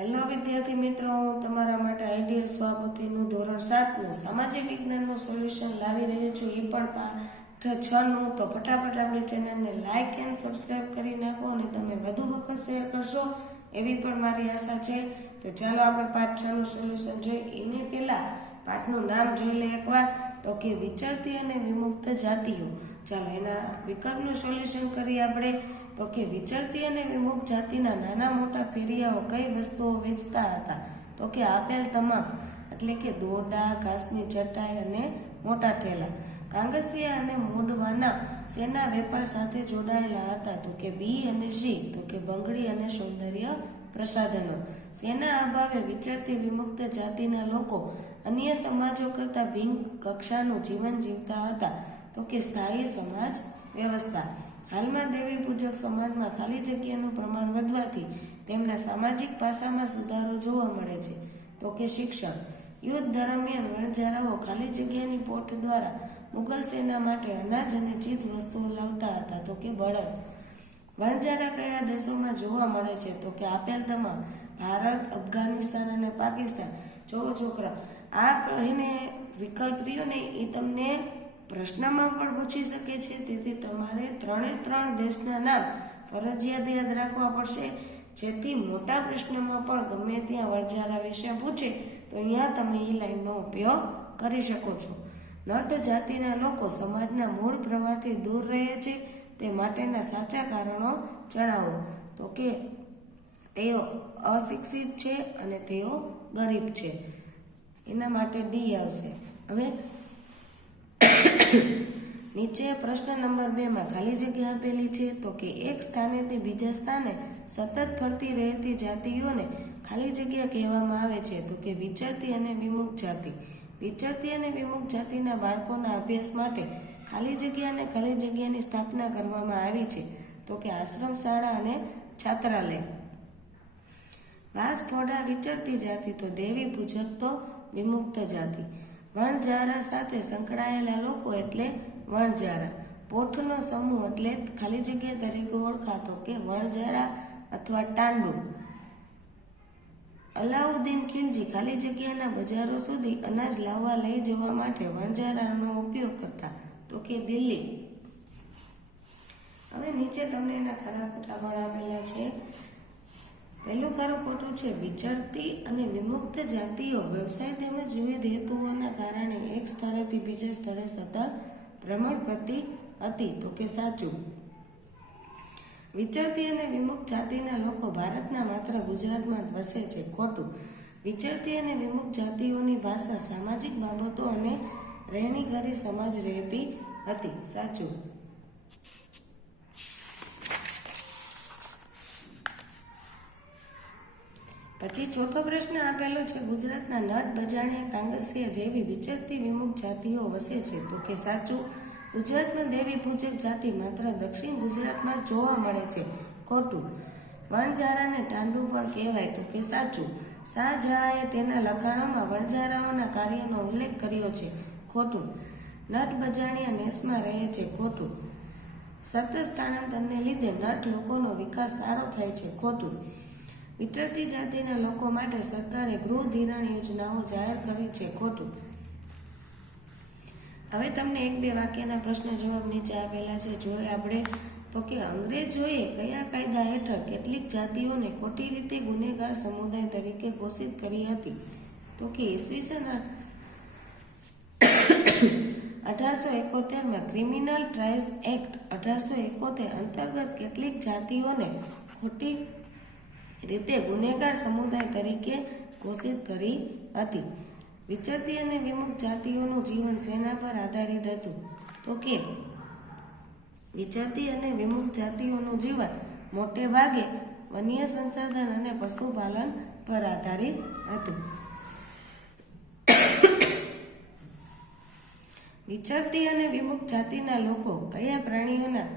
Hello વિદ્યાર્થી મિત્રો, હું તમારા માટે આઈડિયલ સ્વાપતિનું ધોરણ 7નું સામાજિક વિજ્ઞાનનું સોલ્યુશન લાવી રહી છું. એ પણ પાઠ 6નું. તો ફટાફટ આપણી ચેનલને લાઇક એન્ડ સબસ્ક્રાઇબ કરી નાખો અને તમે વધુ વખત શેર કરશો એવી પણ મારી આશા છે. તો ચાલો આપણે પાઠ 6નું સોલ્યુશન જોઈએ. એને પહેલા પાઠનું નામ જોઈ લે એકવાર. તો કે વિચરતી અને વિમુક્ત જાતિઓ. ચાલો એના વિકલ્પનું સોલ્યુશન કરીએ આપણે. તો કે વિચરતી અને વિમુક્ત જાતિના નાના મોટા ફેરિયાઓ કઈ વસ્તુઓ વેચતા હતા? તો કે આપેલ તમામ, એટલે કે દોરડા, ઘાસની ચટાઈ અને મોટા ઠેલા. કાંગસિયા અને મોઢવાના શેના વેપાર સાથે જોડાયેલા હતા? તો કે બી અને સી. તો કે બંગડી અને સૌંદર્ય પ્રસાધનો. શેના અભાવે વિચરતી વિમુક્ત જાતિના લોકો અન્ય સમાજો કરતા ભિન્ન કક્ષાનું જીવન જીવતા હતા? તો કે સ્થાયી સમાજ વ્યવસ્થા. હાલમાં દેવી પૂજક સમાજમાં ખાલી જગ્યાનું પ્રમાણ વધવાથી તેમના સામાજિક પાસામાં સુધારો જોવા મળે છે. તો કે શિક્ષણ. યુદ્ધ દરમિયાન વણજારાઓ ખાલી જગ્યાની પોઠ દ્વારા મુઘલ સેના માટે અનાજ અને ચીજ વસ્તુઓ લાવતા હતા? તો કે બળદ. વણજારા કયા દેશોમાં જોવા મળે છે? તો કે આપેલ તમામ: ભારત, અફઘાનિસ્તાન અને પાકિસ્તાન. જો છોકરા, આ એને વિકલ્પ રહ્યો ને એ તમને પ્રશ્નમાં પણ પૂછી શકે છે. તેથી તમારે 3 દેશના નામ ફરજિયાત યાદ રાખવા પડશે, જેથી મોટા પ્રશ્નમાં પણ ગમે ત્યાં વણજારા વિશે પૂછે તો અહીંયા તમે એ લાઈનનો ઉપયોગ કરી શકો છો. નટ જાતિના લોકો સમાજના મૂળ પ્રવાહથી દૂર રહે છે તે માટેના સાચા કારણો જણાવો. તો કે તેઓ અશિક્ષિત છે અને તેઓ ગરીબ છે. એના માટે ડી આવશે. હવે નીચે પ્રશ્ન નંબર 2 માં ખાલી જગ્યા આપેલી છે. તો કે એક સ્થાનેથી બીજા સ્થાને સતત ફરતી રહેતી જાતિઓને ખાલી જગ્યા કહેવામાં આવે છે? તો કે વિચરતી અને વિમુક્ત જાતિ. વિચરતી અને વિમુક્ત જાતિના બાળકોના અભ્યાસ માટે ખાલી જગ્યાની સ્થાપના કરવામાં આવી છે? તો કે આશ્રમ શાળા અને છાત્રાલય. વાંસફોડા વિચરતી જાતિ, તો દેવી પૂજક તો વિમુક્ત જાતિ. વણજારા સાથે સંકળાયેલા લોકો એટલે વણજારા. પોઠનો સમૂહ એટલે ખાલી જગ્યા તરીકે ઓળખાતો કે વણજારા અથવા ટાંડુ. અલાઉદ્દીન ખિલજી ખાલી જગ્યાના બજારો સુધી અનાજ લાવવા લઈ જવા માટે વણજારાનો ઉપયોગ કરતા? તો કે દિલ્હી. હવે નીચે તમને એના ખરા ખોટા પણ આપેલા છે. પહેલું ખરું ખોટું છે, વિચરતી અને વિમુક્ત જાતિઓ વ્યવસાય તેમજ વિવિધ હેતુઓના કારણે એક સ્થળેથી બીજા સ્થળે સતત ભ્રમણ કરતી હતી? તો કે સાચું. વિચરતી અને વિમુક્ત જાતિના લોકો ભારતના માત્ર ગુજરાતમાં જ વસે છે? ખોટું. વિચરતી અને વિમુક્ત જાતિઓની ભાષા સામાજિક બાબતો અને રહેણીકરી સમજ રહેતી હતી? સાચું. પછી ચોથો પ્રશ્ન આપેલો છે, ગુજરાતના નટ, બજાણિયા, કાંગસિયા જેવી વિચરતી વિમુક્ત જાતિઓ વસે છે? તો કે સાચું. ગુજરાતમાં દેવી પૂજક જાતિ માત્ર દક્ષિણ ગુજરાતમાં જ જોવા મળે છે? ખોટું. વણજારાને ટાંડુ પણ કહેવાય? તો કે સાચું. શાહજહાએ તેના લખાણોમાં વણજારાઓના કાર્યનો ઉલ્લેખ કર્યો છે? ખોટું. નટ બજાણિયા નેસમાં રહે છે? ખોટું. સતત સ્થળાંતરને લીધે નટ લોકોનો વિકાસ સારો થાય છે? ખોટું. વિચરતી જાતિના લોકો માટે સરકારે ગૃહ ધિરાણ યોજનાઓ જાહેર કરી છે? ખોટું. હવે તમને 1-2 વાક્યના પ્રશ્ન જવાબ નીચે આપેલા છે, જોઈએ આપણે. તો કે અંગ્રેજોએ કયા કાયદા હેઠળ કેટલીક જાતિઓને ખોટી રીતે ગુનેગાર સમુદાય તરીકે ઘોષિત કરી હતી? તો કે ઈસવીસન 1871 ક્રિમિનલ ટ્રાયલ્સ એક્ટ 1871 અંતર્ગત કેટલીક જાતિઓને ખોટી રીતે ગુનેગાર સમુદાય તરીકે ઘોષિત કરી હતી? વિચરતી અને વિમુક્ત જાતિઓનું જીવન શેના પર આધારિત હતું? તો કે વિચરતી અને વિમુક્ત જાતિઓનું જીવન મોટે ભાગે વન્ય સંસાધન અને પશુપાલન પર આધારિત હતું. વિચરતી અને વિમુક્ત જાતિના લોકો કયા પ્રાણીઓના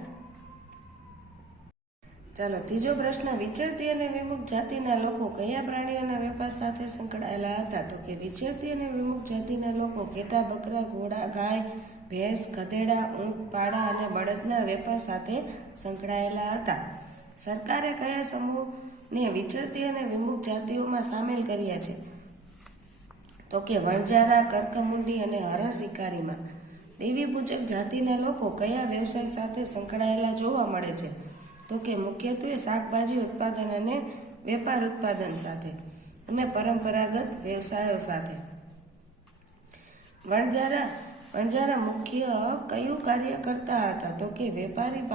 ત્રીજો પ્રશ્ન, વિચરતી અને વિમુક્ત જાતિના લોકો કયા પ્રાણીઓના વેપાર સાથે સંકળાયેલા હતા? તો કે વિચરતી અને વિમુક્ત જાતિના લોકો ઘેટા, બકરા, ઘોડા, ગાય, ભેંસ, ગધેડા, ઊંટ, પાડા અને બળદના વેપાર સાથે સંકળાયેલા હતા. સરકારે કયા સમૂહ ને વિચરતી અને વિમુખ જાતિઓમાં સામેલ કર્યા છે. તો કે વણજારા, કર્કમુંડી અને હરણ શિકારીમાં દેવી પૂજક જાતિના લોકો કયા વ્યવસાય સાથે સંકળાયેલા જોવા મળે છે? તો કે મુખ્યત્વે શાકભાજી ઉત્પાદન અને વેપાર ઉત્પાદન સાથે અને પરંપરાગત વ્યવસાયો સાથે. વણજારા મુખ્ય કયું કાર્ય કરતા હતા? તો કે વેપારી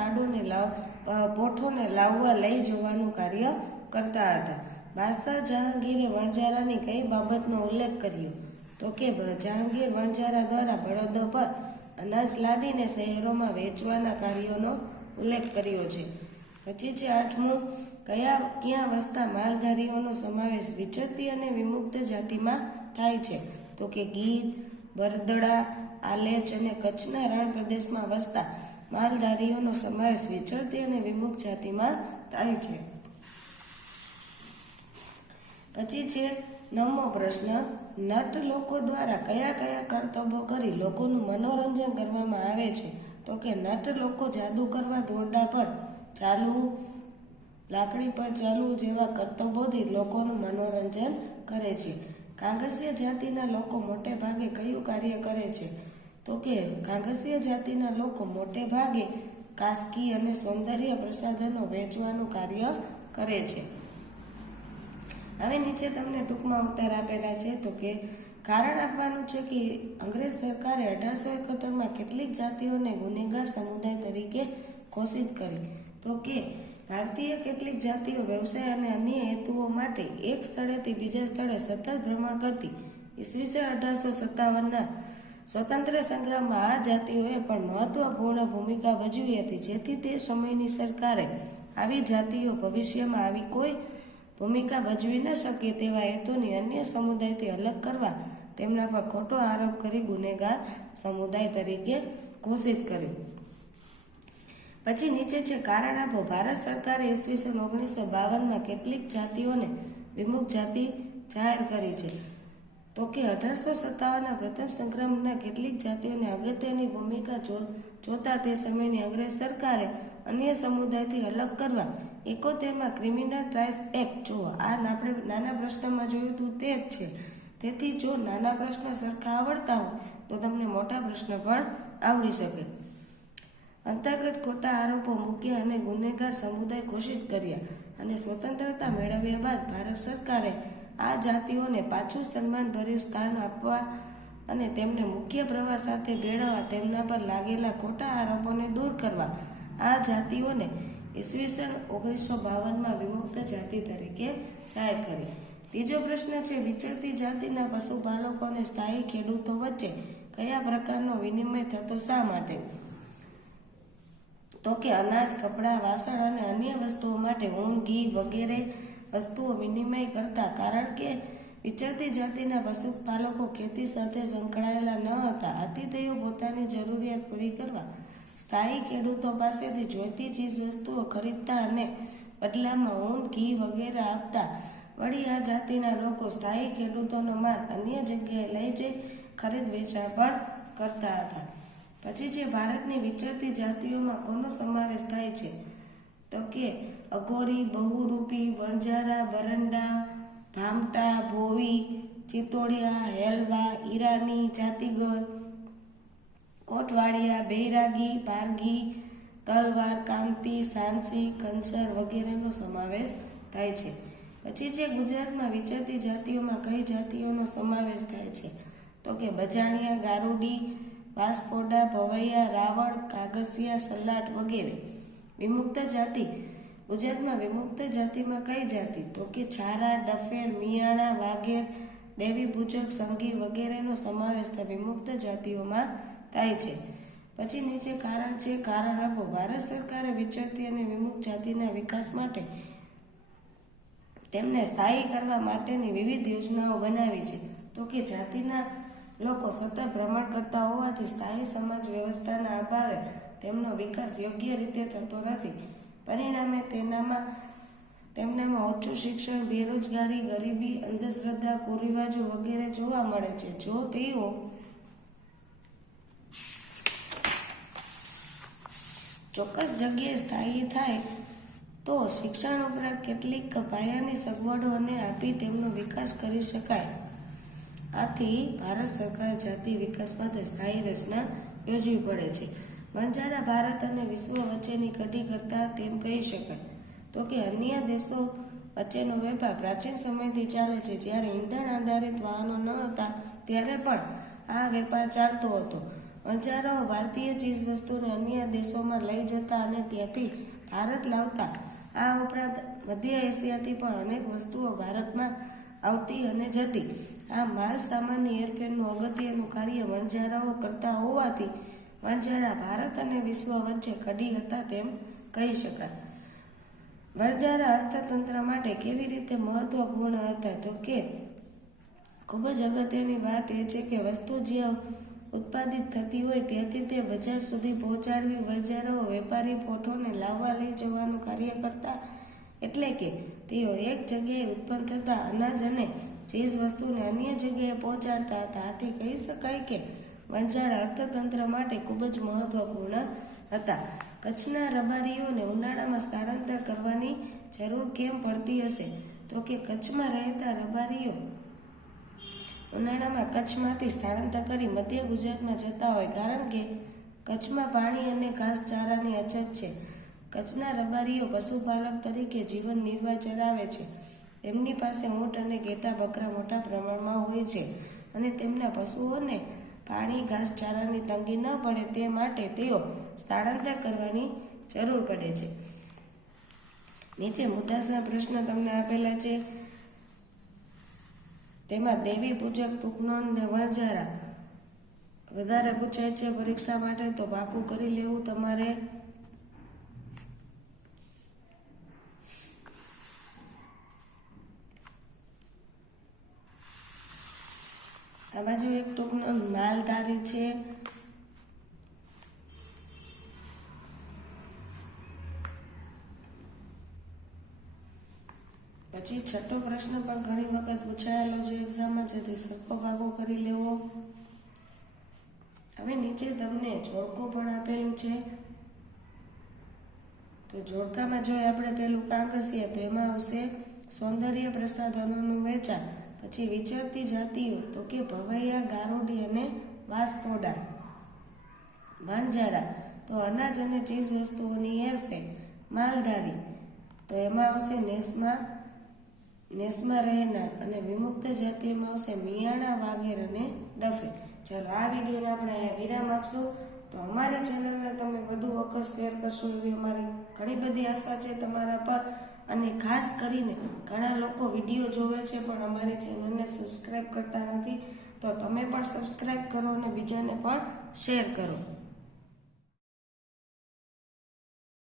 પોઠોને લાવવા લઈ જવાનું કાર્ય કરતા હતા. બાદશાહ જહાંગીરે વણજારાની કઈ બાબતનો ઉલ્લેખ કર્યો? તો કે જહાંગીર વણજારા દ્વારા બળદો પર અનાજ લાદીને શહેરોમાં વેચવાના કાર્યોનો ઉલ્લેખ કર્યો છે. પછી છે 8મું, ક્યાં વસતા માલધારીઓનો સમાવેશ વિચરતી અને વિમુક્ત જાતિમાં થાય છે? તો કે ગીર, બરદડા, આલેચ અને કચ્છના રણ પ્રદેશમાં વસતા માલધારીઓનો સમાવેશ વિચરતી અને વિમુક્ત જાતિમાં થાય છે. પછી છે 9મો પ્રશ્ન, નટ લોકો દ્વારા કયા કયા કરતબો કરી લોકોનું મનોરંજન કરવામાં આવે છે? તો કે નટ લોકો જાદુ કરવા, દોરડા પર ચાલવું, લાકડી પર ચાલવું જેવા કરતબોથી લોકોનું મનોરંજન કરે છે. કાંગસિયા જાતિના લોકો મોટે ભાગે કયું કાર્ય કરે છે? તો કે કાંગસિયા જાતિના લોકો મોટે ભાગે કાસ્કી અને સૌંદર્ય પ્રસાધનો વેચવાનું કાર્ય કરે છે. હવે નીચે તમને ટૂંકમાં ઉત્તર આપેલા છે. તો કે કારણ આપવાનું છે કે અંગ્રેજ સરકારે 1871માં કેટલીક જાતિઓને ગુનેગાર સમુદાય તરીકે ઘોષિત કરી. તો કે ભારતીય કેટલીક જાતિઓ વ્યવસાય અને અન્ય હેતુઓ માટે એક સ્થળેથી બીજા સ્થળે સતત ભ્રમણ કરતી. ઈસવીસન 1857ના સ્વતંત્ર સંગ્રામમાં આ જાતિઓએ પણ મહત્વપૂર્ણ ભૂમિકા ભજવી હતી, જેથી તે સમયની સરકારે આવી જાતિઓ ભવિષ્યમાં આવી કોઈ ભૂમિકા ભજવી ન શકે તેવા હેતુની અન્ય સમુદાયથી અલગ કરવા તેમના પર ખોટો આરોપ કરી ગુનેગાર સમુદાય તરીકે ઘોષિત કર્યું. પછી નીચે છે કારણ આપો. ભારત સરકારે ઈસવીસન 1952માં કેટલીક જાતિઓને વિમુક્ત જાતિ જાહેર કરી છે? તો કે 1857ના પ્રથમ સંગ્રામના કેટલીક જાતિઓને અગત્યની ભૂમિકા જોતા તે સમયની અંગ્રેજ સરકારે અન્ય સમુદાયથી અલગ કરવા 71માં ક્રિમિનલ ટ્રાયલ્સ એક્ટ, જો આ આપણે નાના પ્રશ્નમાં જોયું હતું તે જ છે. તેથી જો નાના પ્રશ્ન સરખા આવડતા હોય તો તમને મોટા પ્રશ્ન પણ આવડી શકે. અંતર્ગત ખોટા આરોપો મૂક્યા અને ગુનેગાર સમુદાય ઘોષિત કર્યા અને સ્વતંત્રતા મેળવ્યા બાદ ભારત સરકારે આ જાતિઓને પાછું સન્માનભર્યું સ્થાન આપવા અને તેમને મુખ્ય પ્રવાહ સાથે ભેળવવા તેમના પર લાગેલા ખોટા આરોપોને દૂર કરવા આ જાતિઓને ઈસવીસન 1952માં વિમુક્ત જાતિ તરીકે જાહેર કરી. ત્રીજો પ્રશ્ન છે વિચરતી જાતિના પશુપાલકો અને સ્થાયી ખેડૂતો વચ્ચે કયા પ્રકારનો વિનિમય થતો શા માટે? તો કે અનાજ, કપડાં, વાસણ અને અન્ય વસ્તુઓ માટે ઊન, ઘી વગેરે વસ્તુઓ વિનિમય કરતા. કારણ કે વિચરતી જાતિના પશુપાલકો ખેતી સાથે સંકળાયેલા ન હતા, આથી તેઓ પોતાની જરૂરિયાત પૂરી કરવા સ્થાયી ખેડૂતો પાસેથી જોઈતી ચીજ વસ્તુઓ ખરીદતા અને બદલામાં ઊન, ઘી વગેરે આપતા. વળી આ જાતિના લોકો સ્થાયી ખેડૂતોનો માલ અન્ય જગ્યાએ લઈ જઈ ખરીદ વેચાણ પણ કરતા હતા. પછી જે ભારતની વિચરતી જાતિઓમાં કોનો સમાવેશ થાય છે? તો કે અઘોરી, બહુરૂપી, વણજારા, બરંડા, ભામટા, ભોવી, ચિત્તોડિયા, હેલવા, ઈરાની, જાતિગર, કોટવાડિયા, બૈરાગી, પારઘી, તલવાર, કામતી, સાંસી, કંસર વગેરેનો સમાવેશ થાય છે. પછી જે ગુજરાતમાં વિચરતી જાતિઓમાં કઈ જાતિઓનો સમાવેશ થાય છે? તો કે બજાણિયા, ગારુડી, વાસપોડા, ભવૈયા, રાવળ, કાગસિયા, સલાટ વગેરે. વિમુક્ત જાતિ. ગુજરાતમાં વિમુક્ત જાતિમાં કઈ જાતિ? તો કે છારા, ડફેર, મિયાણા, વાઘેર, દેવી પૂજક, સંગી વગેરેનો સમાવેશ વિમુક્ત જાતિઓમાં થાય છે. પછી નીચે કારણ છે, કારણ આપો. ભારત સરકારે વિચરતી અને વિમુક્ત જાતિના વિકાસ માટે તેમને સ્થાયી કરવા માટેની વિવિધ યોજનાઓ બનાવી છે. તો કે જાતિના લોકો સતત ભ્રમણ કરતા હોવાથી સ્થાયી સમાજ વ્યવસ્થાના અભાવે તેમનો વિકાસ યોગ્ય રીતે થતો નથી. પરિણામે તેમનામાં ઓછું શિક્ષણ, બેરોજગારી, ગરીબી, અંધશ્રદ્ધા, કુરિવાજો વગેરે જોવા મળે છે. જો તેઓ ચોક્કસ જગ્યાએ સ્થાયી થાય તો શિક્ષણ ઉપરાંત કેટલીક પાયાની સગવડો અને આપી તેમનો વિકાસ કરી શકાય. આથી ભારત સરકાર જાતિ વિકાસ માટે સ્થાયી રચના યોજવી પડે છે. વણજારા ભારત અને વિશ્વ વચ્ચેની કડી કરતા તેમ કહી શકાય. તો કે અન્ય દેશો વચ્ચેનો વેપાર પ્રાચીન સમયથી ચાલે છે. જ્યારે ઈંધણ આધારિત વાહનો ન હતા ત્યારે પણ આ વેપાર ચાલતો હતો. વણજારાઓ ભારતીય ચીજવસ્તુને અન્ય દેશોમાં લઈ જતા અને ત્યાંથી ભારત લાવતા. આ ઉપરાંત મધ્ય એશિયાથી પણ અનેક વસ્તુઓ ભારતમાં આવતી અને જતી. આ માલ સામાનની હેરફેરનું અગત્યનું કાર્ય વણજારાઓ કરતા હોવાથી વણજારા ભારત અને વિશ્વ વચ્ચે કડી હતા તેમ કહી શકાય. વણજારા અર્થતંત્ર માટે કેવી રીતે મહત્વપૂર્ણ હતા? તો કે ખૂબ જ અગત્યની વાત એ છે કે વસ્તુ જ્યાં ઉત્પાદિત થતી હોય ત્યાંથી તે બજાર સુધી પહોંચાડવી. વણજારાઓ વેપારી પોઠોને લાવવા લઈ જવાનું કાર્ય કરતા. એટલે કે તેઓ એક જગ્યાએ ઉત્પન્ન થતા અનાજ અને ચીજ વસ્તુને અન્ય જગ્યાએ પહોંચાડતા હતા. આથી કહી શકાય કે વણજારા અર્થતંત્ર માટે ખૂબ જ મહત્વપૂર્ણ હતા. કચ્છના રબારીઓને ઉનાળામાં સ્થળાંતર કરવાની જરૂર કેમ પડતી હશે? તો કે કચ્છમાં રહેતા રબારીઓ ઉનાળામાં કચ્છમાંથી સ્થળાંતર કરી મધ્ય ગુજરાતમાં જતા હોય, કારણ કે કચ્છમાં પાણી અને ઘાસચારાની અછત છે. કચ્છના રબારીઓ પશુપાલક તરીકે જીવન નિર્વાહ ચલાવે છે. તેમની પાસે ઊંટ અને ઘેટા બકરા મોટા પ્રમાણમાં હોય છે અને તેમના પશુઓને પાણી ઘાસચારાની તંગી ન પડે તે માટે તેઓ સ્થળાંતર કરવાની જરૂર પડે છે. નીચે મુદ્દાસના પ્રશ્ન તમને આપેલા છે. તેમાં દેવી પૂજક, ટૂંકનોંધ ને વણજારા વધારે પૂછાય છે પરીક્ષા માટે, તો પાકું કરી લેવું તમારે. આ બાજુ એક ટૂંકનોંધ માલધારી છે. પછી છઠ્ઠો પ્રશ્ન પણ ઘણી વખત પૂછાયેલો છે એક્ઝામમાં, જેથી સરખો ભાગો કરી લેવો. હવે નીચે તમને જોડકો પણ આપેલું છે. તો જોડકામાં જો આપણે પેલું કામ કરીએ તો એમાં આવશે સૌંદર્ય પ્રસાધનોનું વેચાણ. પછી વિચરતી જાતિઓ તો કે ભવૈયા, ગારોડી અને વાસ્કોડા. વણજારા તો અનાજ અને ચીજ વસ્તુઓની હેરફેર. માલધારી તો એમાં આવશે નેસમાં રહેનાર. અને વિમુક્ત જાતિઓમાં આવશે મિયાણા, વાઘેર અને ડફે. ચાલો આ વિડીયોને આપણે વિરામ આપશું. તો અમારી ચેનલને તમે વધુ વખત શેર કરશો એવી અમારી ઘણી બધી આશા છે તમારા પર. અને ખાસ કરીને ઘણા લોકો વિડીયો જોવે છે પણ અમારી ચેનલને સબસ્ક્રાઈબ કરતા નથી. તો તમે પણ સબસ્ક્રાઈબ કરો અને બીજાને પણ શેર કરો.